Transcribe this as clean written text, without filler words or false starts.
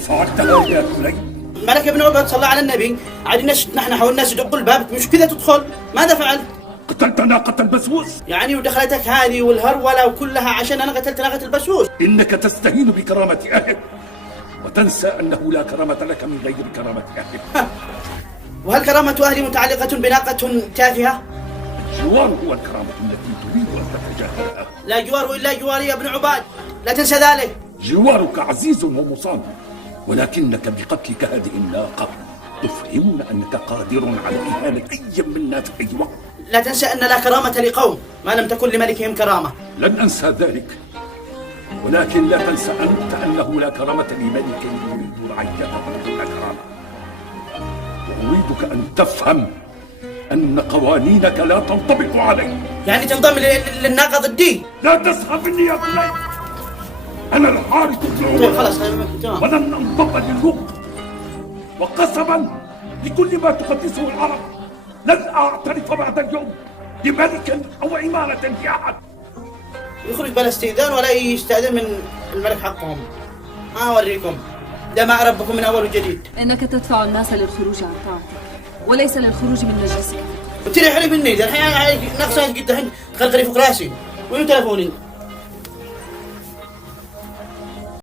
فعلتها يا بني؟ الملك ابن عبد صلى على النبي، عاد نحن والناس يدقوا الباب، مش كذا تدخل؟ ماذا فعلت؟ قتلت ناقة البسوس. يعني ودخلتك هذه والهرولة وكلها عشان أنا قتلت ناقة البسوس؟ إنك تستهين بكرامة أهلك وتنسى أنه لا كرامة لك من غير كرامة أهلك. وهل كرامة أهلي متعلقة بناقة تافهة؟ الجوار هو الكرامة التي تريد أن تتجاهلها. لا جوار إلا جواري يا ابن عباد، لا تنسى ذلك. جوارك عزيز ومصان، ولكنك بقتلك هذه الناقة تفهمنا أنك قادر على إهانة أي منا في أي وقت. لا تنسى أن لا كرامة لقوم ما لم تكن لملكهم كرامة. لن أنسى ذلك، ولكن لا تنسى أنت أنه لا كرامة لملك يريد رعيته دون كرامة. وأريدك أن تفهم أن قوانينك لا تنطبق عليك. يعني تنضم للناقة ضدي؟ لا تسخف مني يا بني، أنا الحارس بن عمر. خلاص تمام. ولن أنضم للوقت، وقسما لكل ما تقدسه العرب لن أعترف بعد اليوم بملك أو إمارة لأحد. يخرج بلا استئذان ولا يستأذن من الملك حقهم. أوريكم دماء ربكم من أول وجديد. إنك تدفع الناس للخروج عن طاعتك وليس للخروج من مجلسك. قلت لي حري مني الحين ناقصة قد الحين تخلقني فوق راسي. وين تلفوني؟